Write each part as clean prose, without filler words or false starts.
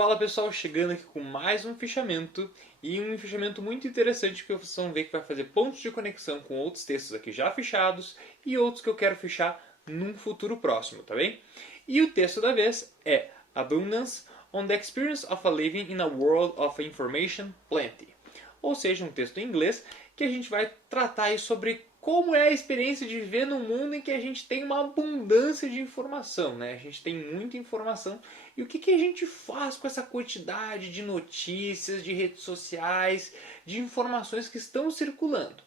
Fala pessoal, chegando aqui com mais um fichamento e um fichamento muito interessante que vocês vão ver que vai fazer pontos de conexão com outros textos aqui já fichados e outros que eu quero fichar num futuro próximo, tá bem? E o texto da vez é Abundance on the Experience of a Living in a World of Information Plenty. Ou seja, um texto em inglês que a gente vai tratar aí sobre como é a experiência de viver num mundo em que a gente tem uma abundância de informação, né? A gente tem muita informação e o que a gente faz com essa quantidade de notícias, de redes sociais, de informações que estão circulando.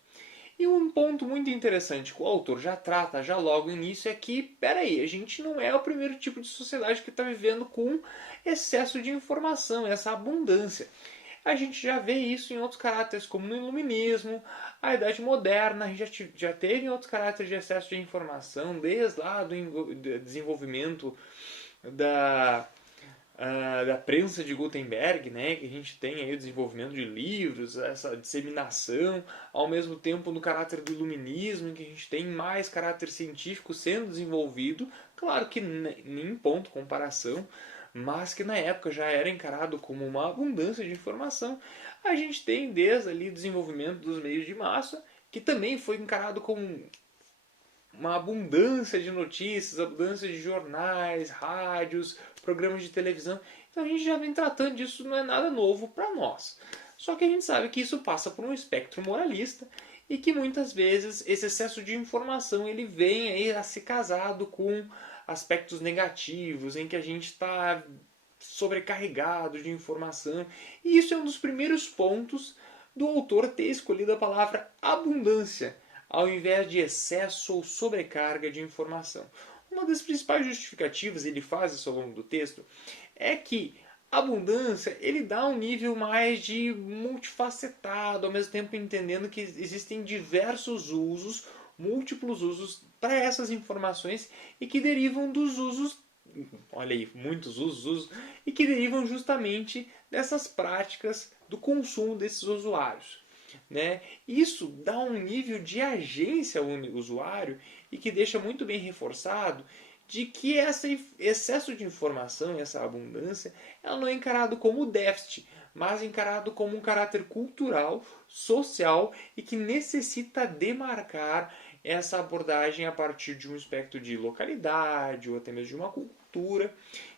E um ponto muito interessante que o autor já trata já logo no início é que, peraí, a gente não é o primeiro tipo de sociedade que está vivendo com excesso de informação, essa abundância. A gente já vê isso em outros caráteres, como no Iluminismo, a Idade Moderna, a gente já teve em outros caráteres de excesso de informação, desde lá do desenvolvimento da, da prensa de Gutenberg, né, que a gente tem aí o desenvolvimento de livros, essa disseminação, ao mesmo tempo no caráter do Iluminismo, em que a gente tem mais caráter científico sendo desenvolvido, claro que nem ponto comparação, mas que na época já era encarado como uma abundância de informação. A gente tem desde ali o desenvolvimento dos meios de massa, que também foi encarado como uma abundância de notícias, abundância de jornais, rádios, programas de televisão. Então a gente já vem tratando disso, não é nada novo para nós. Só que a gente sabe que isso passa por um espectro moralista e que muitas vezes esse excesso de informação ele vem aí a ser casado com aspectos negativos, em que a gente está sobrecarregado de informação. E isso é um dos primeiros pontos do autor ter escolhido a palavra abundância ao invés de excesso ou sobrecarga de informação. Uma das principais justificativas, ele faz isso ao longo do texto, é que a abundância ele dá um nível mais de multifacetado, ao mesmo tempo entendendo que existem diversos usos, múltiplos usos para essas informações e que derivam dos usos, olha aí, muitos usos, e que derivam justamente dessas práticas do consumo desses usuários. Né? Isso dá um nível de agência ao usuário e que deixa muito bem reforçado de que esse excesso de informação, essa abundância, ela não é encarado como déficit, mas encarado como um caráter cultural, social e que necessita demarcar essa abordagem a partir de um aspecto de localidade ou até mesmo de uma cultura.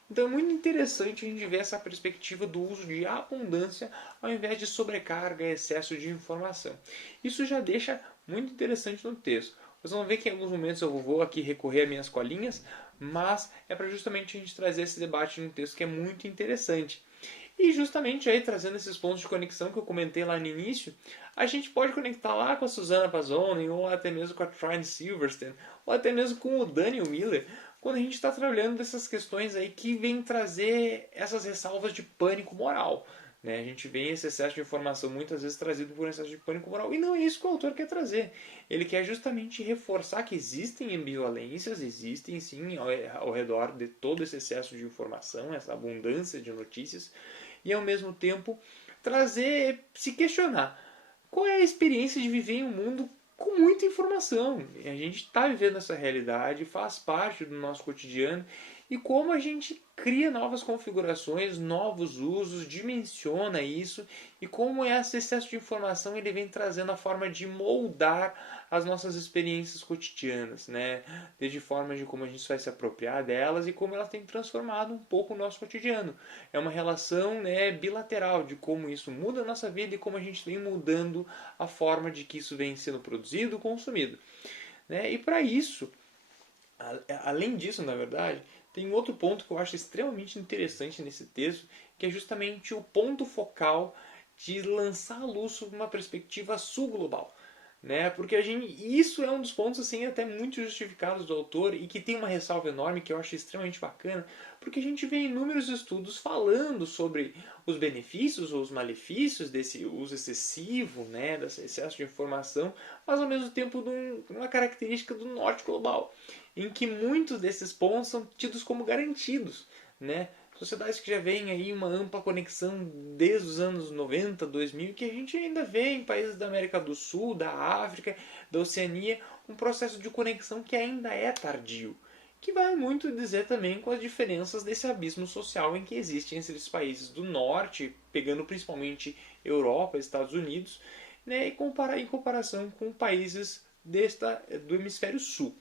Então é muito interessante a gente ver essa perspectiva do uso de abundância ao invés de sobrecarga e excesso de informação. Isso já deixa muito interessante no texto. Vocês vão ver que em alguns momentos eu vou aqui recorrer às minhas colinhas, mas é para justamente a gente trazer esse debate num texto que é muito interessante. E justamente aí, trazendo esses pontos de conexão que eu comentei lá no início, a gente pode conectar lá com a Susana Pazzoni, ou até mesmo com a Trine Silverstein, ou até mesmo com o Daniel Miller, quando a gente está trabalhando dessas questões aí que vêm trazer essas ressalvas de pânico moral. Né? A gente vê esse excesso de informação muitas vezes trazido por um excesso de pânico moral. E não é isso que o autor quer trazer. Ele quer justamente reforçar que existem ambivalências, existem sim ao redor de todo esse excesso de informação, essa abundância de notícias, e ao mesmo tempo trazer, se questionar qual é a experiência de viver em um mundo com muita informação. E a gente está vivendo essa realidade, faz parte do nosso cotidiano e como a gente cria novas configurações, novos usos, dimensiona isso e como esse excesso de informação ele vem trazendo a forma de moldar as nossas experiências cotidianas, né? Desde forma de como a gente vai se apropriar delas e como elas têm transformado um pouco o nosso cotidiano. É uma relação, né, bilateral de como isso muda a nossa vida e como a gente vem mudando a forma de que isso vem sendo produzido, consumido, né? E para isso, além disso, na verdade, tem um outro ponto que eu acho extremamente interessante nesse texto, que é justamente o ponto focal de lançar a luz sobre uma perspectiva sul-global. Né? Porque isso é um dos pontos assim até muito justificados do autor e que tem uma ressalva enorme que eu acho extremamente bacana, porque a gente vê inúmeros estudos falando sobre os benefícios ou os malefícios desse uso excessivo, né, desse excesso de informação, mas ao mesmo tempo de uma característica do norte global, em que muitos desses pontos são tidos como garantidos, né? Sociedades que já veem aí uma ampla conexão desde os anos 90, 2000, que a gente ainda vê em países da América do Sul, da África, da Oceania, um processo de conexão que ainda é tardio, que vai muito dizer também com as diferenças desse abismo social em que existe entre os países do norte, pegando principalmente Europa, Estados Unidos, né, e em comparação com países do hemisfério sul.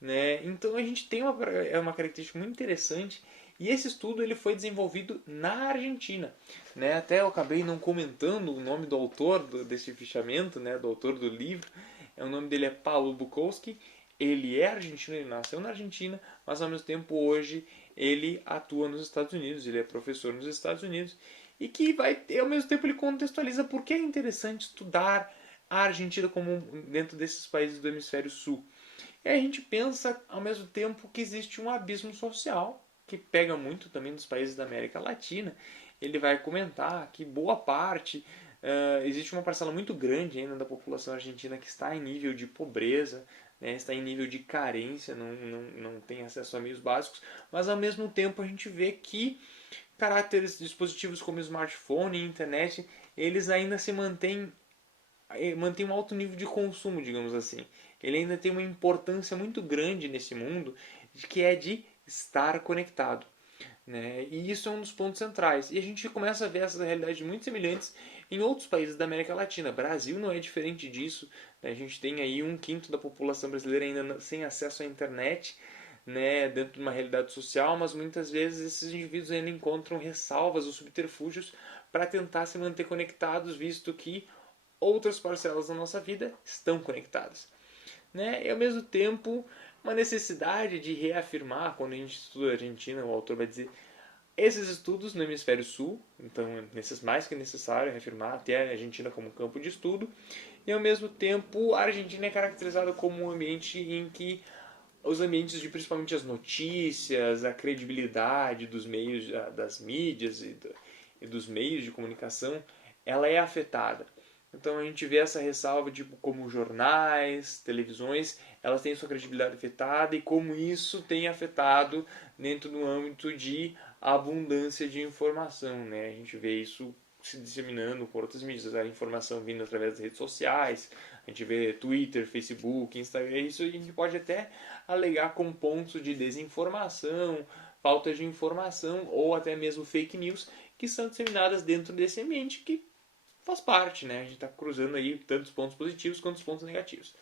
Né? Então a gente tem uma característica muito interessante e esse estudo ele foi desenvolvido na Argentina. Né? Até eu acabei não comentando o nome do autor desse fichamento, né? Do autor do livro. O nome dele é Paulo Bukowski. Ele é argentino, ele nasceu na Argentina, mas ao mesmo tempo hoje ele atua nos Estados Unidos, ele é professor nos Estados Unidos e que vai, ao mesmo tempo ele contextualiza por que é interessante estudar a Argentina como dentro desses países do hemisfério sul. E a gente pensa ao mesmo tempo que existe um abismo social que pega muito também nos países da América Latina. Ele vai comentar que boa parte, existe uma parcela muito grande ainda da população argentina que está em nível de pobreza, né, está em nível de carência, não tem acesso a meios básicos, mas ao mesmo tempo a gente vê que caráteres dispositivos como smartphone e internet, eles ainda se mantém um alto nível de consumo, digamos assim. Ele ainda tem uma importância muito grande nesse mundo, que é de estar conectado. Né? E isso é um dos pontos centrais. E a gente começa a ver essas realidades muito semelhantes em outros países da América Latina. Brasil não é diferente disso. Né? A gente tem aí 1/5 da população brasileira ainda sem acesso à internet, né? Dentro de uma realidade social, mas muitas vezes esses indivíduos ainda encontram ressalvas ou subterfúgios para tentar se manter conectados, visto que outras parcelas da nossa vida estão conectadas. Né? E ao mesmo tempo, uma necessidade de reafirmar, quando a gente estuda a Argentina, o autor vai dizer esses estudos no hemisfério sul, então mais que necessário reafirmar até a Argentina como campo de estudo, e ao mesmo tempo a Argentina é caracterizada como um ambiente em que os ambientes de principalmente as notícias, a credibilidade dos meios, das mídias e dos meios de comunicação, ela é afetada. Então a gente vê essa ressalva de como jornais, televisões, elas têm sua credibilidade afetada e como isso tem afetado dentro do âmbito de abundância de informação, né? A gente vê isso se disseminando por outras mídias, a informação vindo através das redes sociais, a gente vê Twitter, Facebook, Instagram, isso a gente pode até alegar como pontos de desinformação, falta de informação ou até mesmo fake news que são disseminadas dentro desse ambiente que faz parte, né? A gente está cruzando aí tanto os pontos positivos quanto os pontos negativos.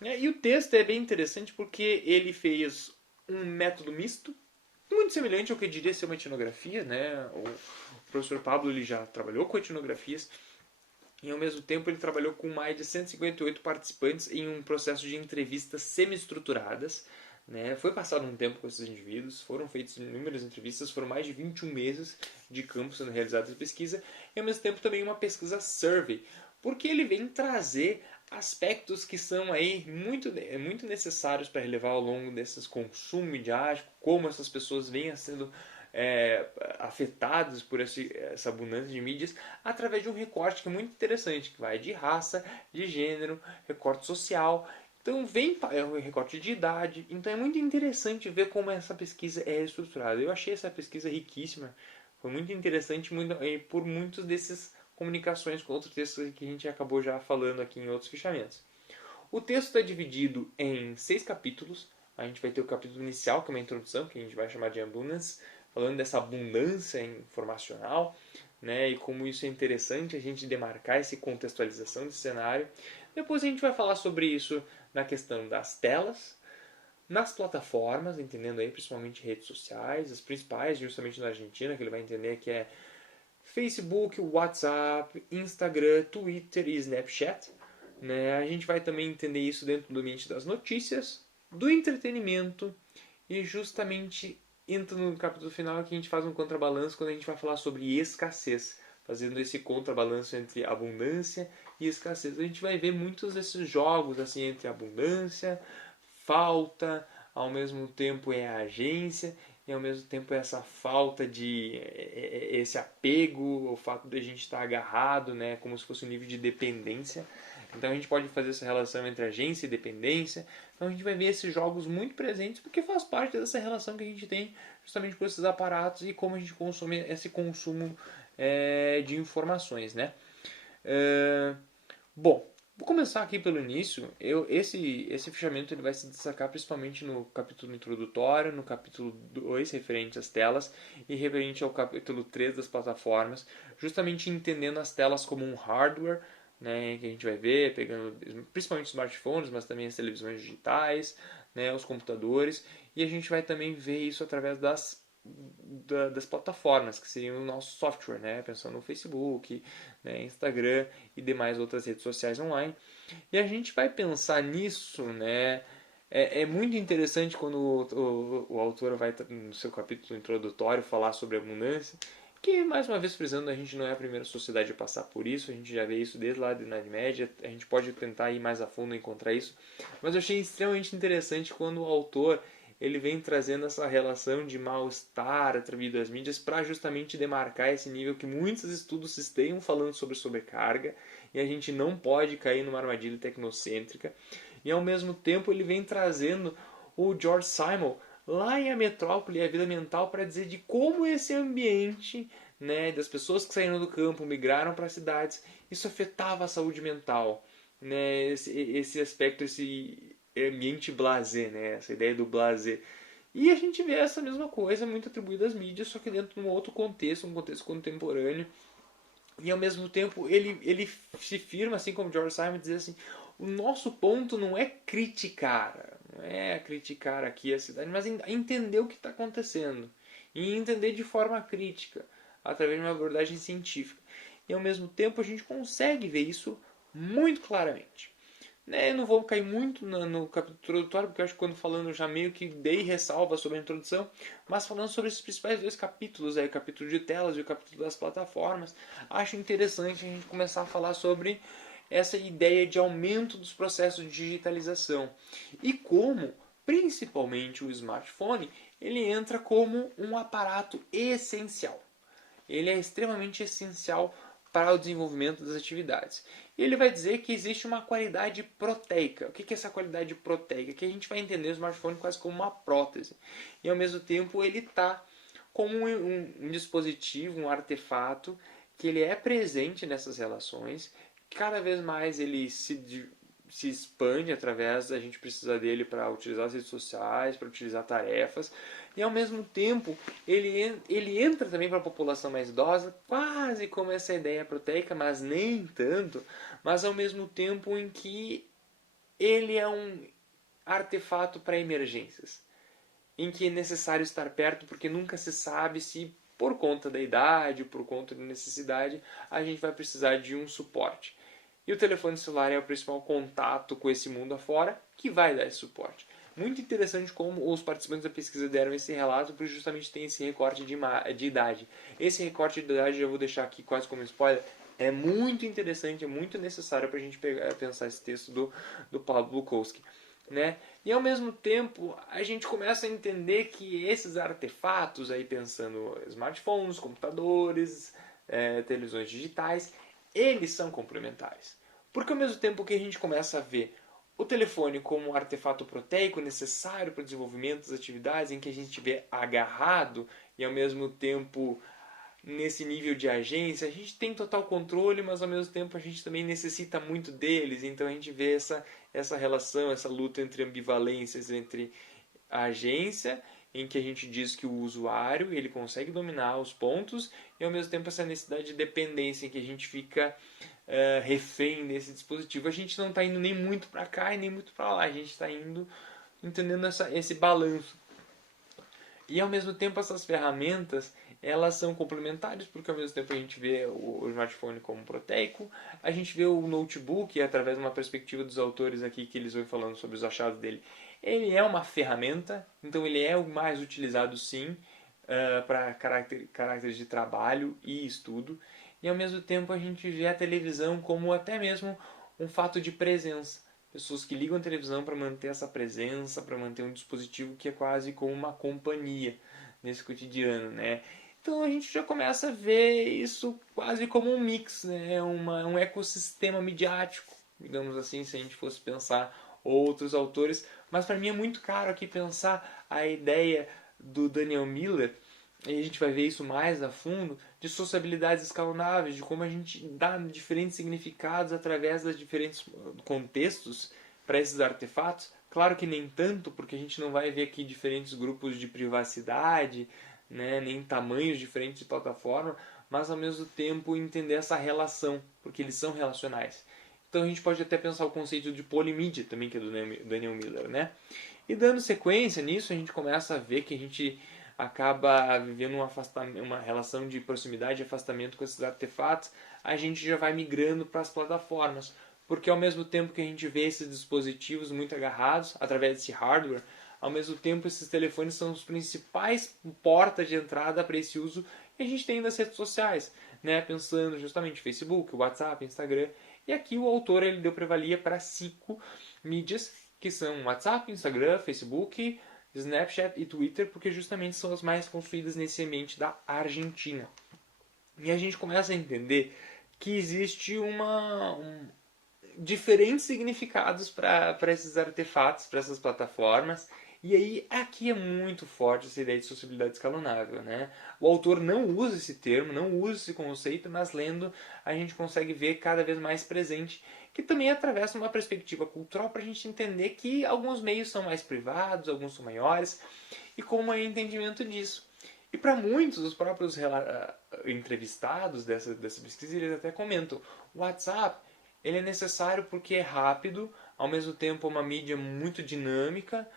E o texto é bem interessante porque ele fez um método misto, muito semelhante ao que diria ser uma etnografia, né? O professor Pablo ele já trabalhou com etnografias e ao mesmo tempo ele trabalhou com mais de 158 participantes em um processo de entrevistas semi-estruturadas. Né? Foi passado um tempo com esses indivíduos, foram feitas inúmeras entrevistas, foram mais de 21 meses de campo sendo realizadas pesquisa e ao mesmo tempo também uma pesquisa survey, porque ele vem trazer aspectos que são aí muito necessários para relevar ao longo desses consumo midiático, como essas pessoas vêm sendo afetadas por essa abundância de mídias através de um recorte que é muito interessante, que vai de raça, de gênero, recorte social. Então vem um recorte de idade. Então é muito interessante ver como essa pesquisa é estruturada. Eu achei essa pesquisa riquíssima. Foi muito interessante por muitos desses comunicações com outros textos que a gente acabou já falando aqui em outros fichamento. O texto está dividido em 6 capítulos. A gente vai ter o capítulo inicial, que é uma introdução, que a gente vai chamar de Abundance, falando dessa abundância informacional, né, e como isso é interessante a gente demarcar essa contextualização desse cenário. Depois a gente vai falar sobre isso na questão das telas, nas plataformas, entendendo aí principalmente redes sociais, as principais, justamente na Argentina, que ele vai entender que é Facebook, WhatsApp, Instagram, Twitter e Snapchat. Né? A gente vai também entender isso dentro do ambiente das notícias, do entretenimento e justamente entra no capítulo final que a gente faz um contrabalanço quando a gente vai falar sobre escassez, fazendo esse contrabalanço entre abundância e escassez. A gente vai ver muitos desses jogos assim entre abundância, falta, ao mesmo tempo é a agência e ao mesmo tempo essa falta de esse apego, o fato de a gente estar agarrado, né, como se fosse um nível de dependência. Então a gente pode fazer essa relação entre agência e dependência. Então a gente vai ver esses jogos muito presentes porque faz parte dessa relação que a gente tem justamente com esses aparatos e como a gente consome esse consumo de informações, né? Bom, Vou começar aqui pelo início. Esse fichamento ele vai se destacar principalmente no capítulo introdutório, no capítulo 2 referente às telas e referente ao capítulo 3 das plataformas, justamente entendendo as telas como um hardware, né, que a gente vai ver, pegando principalmente os smartphones, mas também as televisões digitais, né, os computadores, e a gente vai também ver isso através das plataformas, que seriam o nosso software, né? Pensando no Facebook, né? Instagram e demais outras redes sociais online. E a gente vai pensar nisso, né? É muito interessante quando o autor vai, no seu capítulo introdutório, falar sobre abundância, que, mais uma vez frisando, a gente não é a primeira sociedade a passar por isso, a gente já vê isso desde lá da Idade Média, a gente pode tentar ir mais a fundo e encontrar isso, mas eu achei extremamente interessante quando o autor ele vem trazendo essa relação de mal-estar atribuído às mídias para justamente demarcar esse nível que muitos estudos estão falando sobre sobrecarga e a gente não pode cair numa armadilha tecnocêntrica. E ao mesmo tempo ele vem trazendo o George Simon lá em A Metrópole e a Vida Mental para dizer de como esse ambiente, né, das pessoas que saíram do campo, migraram para as cidades, isso afetava a saúde mental, né, esse aspecto, esse ambiente blasé, né, essa ideia do blasé. E a gente vê essa mesma coisa muito atribuída às mídias, só que dentro de um outro contexto, um contexto contemporâneo. E ao mesmo tempo ele se firma, assim como George Simon, dizer assim, o nosso ponto não é criticar, não é criticar aqui a cidade, mas entender o que está acontecendo. E entender de forma crítica, através de uma abordagem científica. E ao mesmo tempo a gente consegue ver isso muito claramente. Né, eu não vou cair muito no capítulo introdutório, porque eu acho que quando falando eu já meio que dei ressalva sobre a introdução, mas falando sobre esses principais dois capítulos, aí, o capítulo de telas e o capítulo das plataformas, acho interessante a gente começar a falar sobre essa ideia de aumento dos processos de digitalização e como, principalmente o smartphone, ele entra como um aparato essencial. Ele é extremamente essencial para o desenvolvimento das atividades. E ele vai dizer que existe uma qualidade proteica. O que é essa qualidade proteica? Que a gente vai entender o smartphone quase como uma prótese. E ao mesmo tempo ele está como um dispositivo, um artefato, que ele é presente nessas relações. Cada vez mais ele se expande através, a gente precisa dele para utilizar as redes sociais, para utilizar tarefas, e ao mesmo tempo ele entra também para a população mais idosa, quase como essa ideia proteica, mas nem tanto, mas ao mesmo tempo em que ele é um artefato para emergências, em que é necessário estar perto porque nunca se sabe se por conta da idade, por conta da necessidade, a gente vai precisar de um suporte. E o telefone celular é o principal contato com esse mundo afora que vai dar esse suporte. Muito interessante como os participantes da pesquisa deram esse relato, porque justamente tem esse recorte de idade. Esse recorte de idade, eu vou deixar aqui quase como spoiler, é muito interessante, é muito necessário para a gente pensar esse texto do Pablo Bukowski. Né? E ao mesmo tempo a gente começa a entender que esses artefatos, aí pensando smartphones, computadores, televisões digitais, eles são complementares. Porque ao mesmo tempo que a gente começa a ver o telefone como um artefato proteico necessário para o desenvolvimento das atividades, em que a gente vê agarrado e ao mesmo tempo nesse nível de agência, a gente tem total controle, mas ao mesmo tempo a gente também necessita muito deles, então a gente vê essa relação, essa luta entre ambivalências entre a agência, em que a gente diz que o usuário ele consegue dominar os pontos, e ao mesmo tempo essa necessidade de dependência, em que a gente fica refém desse dispositivo. A gente não está indo nem muito para cá e nem muito para lá, a gente está indo entendendo esse balanço. E ao mesmo tempo essas ferramentas elas são complementares, porque ao mesmo tempo a gente vê o smartphone como proteico, a gente vê o notebook através de uma perspectiva dos autores aqui que eles vão falando sobre os achados dele. Ele é uma ferramenta, então ele é o mais utilizado sim para caracteres de trabalho e estudo. E ao mesmo tempo a gente vê a televisão como até mesmo um fato de presença. Pessoas que ligam a televisão para manter essa presença, para manter um dispositivo que é quase como uma companhia nesse cotidiano, né? Então a gente já começa a ver isso quase como um mix, né? Um ecossistema midiático, digamos assim, se a gente fosse pensar outros autores. Mas para mim é muito caro aqui pensar a ideia do Daniel Miller, e a gente vai ver isso mais a fundo, de sociabilidades escalonáveis, de como a gente dá diferentes significados através dos diferentes contextos para esses artefatos. Claro que nem tanto, porque a gente não vai ver aqui diferentes grupos de privacidade, né, nem tamanhos diferentes de plataforma, mas ao mesmo tempo entender essa relação, porque eles são relacionais. Então a gente pode até pensar o conceito de polimídia também, que é do Daniel Miller, né? E dando sequência nisso, a gente começa a ver que a gente acaba vivendo uma relação de proximidade e afastamento com esses artefatos, a gente já vai migrando para as plataformas. Porque ao mesmo tempo que a gente vê esses dispositivos muito agarrados através desse hardware, ao mesmo tempo esses telefones são os principais portas de entrada para esse uso que a gente tem das redes sociais, né? Pensando justamente Facebook, WhatsApp, Instagram. E aqui o autor ele deu prevalia para 5 mídias que são WhatsApp, Instagram, Facebook, Snapchat e Twitter, porque justamente são as mais construídas nesse ambiente da Argentina. E a gente começa a entender que existe diferentes significados para esses artefatos, para essas plataformas. E aí, aqui é muito forte essa ideia de sociabilidade escalonável, né? O autor não usa esse termo, não usa esse conceito, mas lendo a gente consegue ver cada vez mais presente, que também atravessa uma perspectiva cultural para a gente entender que alguns meios são mais privados, alguns são maiores, e como é o entendimento disso. E para muitos, os próprios entrevistados dessa pesquisa, eles até comentam, o WhatsApp ele é necessário porque é rápido, ao mesmo tempo é uma mídia muito dinâmica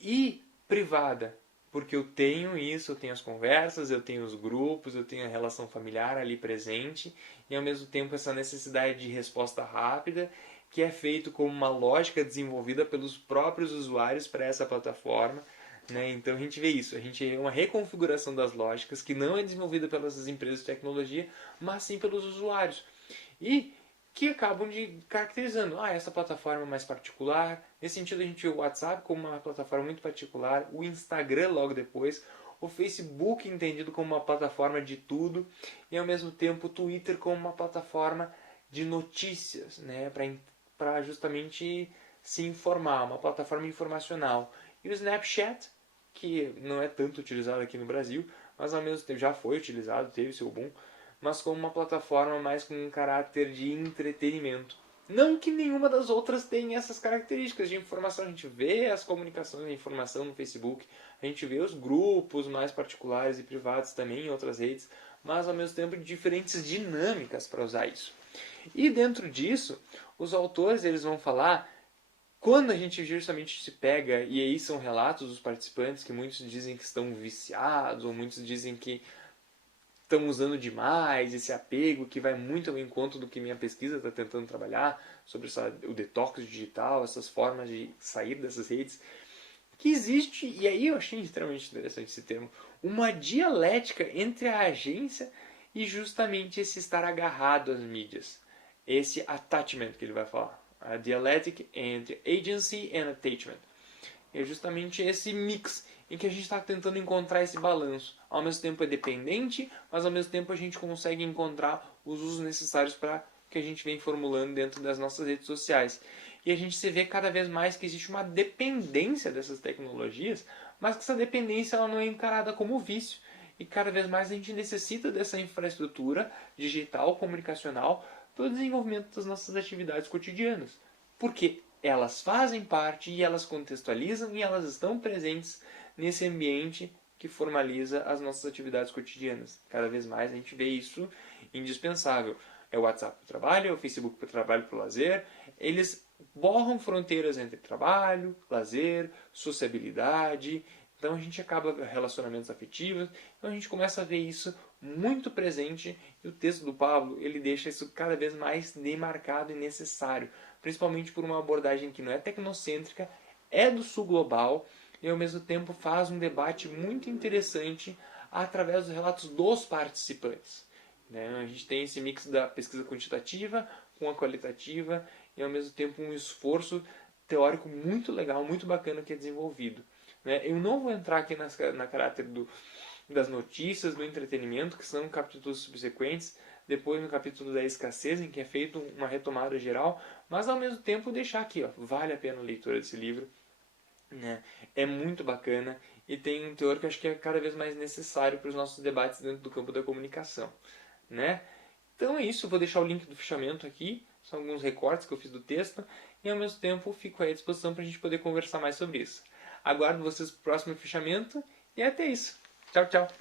e privada. Porque eu tenho isso, eu tenho as conversas, eu tenho os grupos, eu tenho a relação familiar ali presente e ao mesmo tempo essa necessidade de resposta rápida que é feito como uma lógica desenvolvida pelos próprios usuários para essa plataforma. Né? Então a gente vê isso, a gente vê uma reconfiguração das lógicas que não é desenvolvida pelas empresas de tecnologia, mas sim pelos usuários. E que acabam de caracterizando, essa plataforma é mais particular. Nesse sentido, a gente vê o WhatsApp como uma plataforma muito particular, o Instagram logo depois, o Facebook entendido como uma plataforma de tudo e ao mesmo tempo o Twitter como uma plataforma de notícias, né, para justamente se informar, uma plataforma informacional. E o Snapchat, que não é tanto utilizado aqui no Brasil, mas ao mesmo tempo já foi utilizado, teve seu boom, mas como uma plataforma mais com um caráter de entretenimento. Não que nenhuma das outras tenha essas características de informação. A gente vê as comunicações de informação no Facebook, a gente vê os grupos mais particulares e privados também em outras redes, mas ao mesmo tempo diferentes dinâmicas para usar isso. E dentro disso, os autores eles vão falar quando a gente justamente se pega, e aí são relatos dos participantes que muitos dizem que estão viciados, ou muitos dizem que estão usando demais, esse apego que vai muito ao encontro do que minha pesquisa está tentando trabalhar, sobre o detox digital, essas formas de sair dessas redes, que existe, e aí eu achei extremamente interessante esse termo, uma dialética entre a agência e justamente esse estar agarrado às mídias. Esse attachment que ele vai falar. A dialectic entre agency and attachment. É justamente esse mix em que a gente está tentando encontrar esse balanço. Ao mesmo tempo é dependente, mas ao mesmo tempo a gente consegue encontrar os usos necessários para que a gente vem formulando dentro das nossas redes sociais. E a gente se vê cada vez mais que existe uma dependência dessas tecnologias, mas que essa dependência ela não é encarada como vício. E cada vez mais a gente necessita dessa infraestrutura digital, comunicacional, para o desenvolvimento das nossas atividades cotidianas. Porque elas fazem parte e elas contextualizam e elas estão presentes nesse ambiente que formaliza as nossas atividades cotidianas. Cada vez mais a gente vê isso indispensável. É o WhatsApp para o trabalho, é o Facebook para o trabalho e para o lazer. Eles borram fronteiras entre trabalho, lazer, sociabilidade. Então a gente acaba relacionamentos afetivos. Então a gente começa a ver isso muito presente e o texto do Pablo ele deixa isso cada vez mais demarcado e necessário, principalmente por uma abordagem que não é tecnocêntrica, é do sul global e ao mesmo tempo faz um debate muito interessante através dos relatos dos participantes. Né? A gente tem esse mix da pesquisa quantitativa com a qualitativa e ao mesmo tempo um esforço teórico muito legal, muito bacana que é desenvolvido. Né? Eu não vou entrar aqui na caráter das notícias, do entretenimento, que são capítulos subsequentes, depois no capítulo da escassez, em que é feito uma retomada geral, mas ao mesmo tempo deixar aqui, vale a pena a leitura desse livro, né? É muito bacana e tem um teor que eu acho que é cada vez mais necessário para os nossos debates dentro do campo da comunicação, né? Então é isso, eu vou deixar o link do fichamento aqui, são alguns recortes que eu fiz do texto, e ao mesmo tempo fico aí à disposição para a gente poder conversar mais sobre isso. Aguardo vocês para o próximo fichamento, e até isso. Tchau, tchau!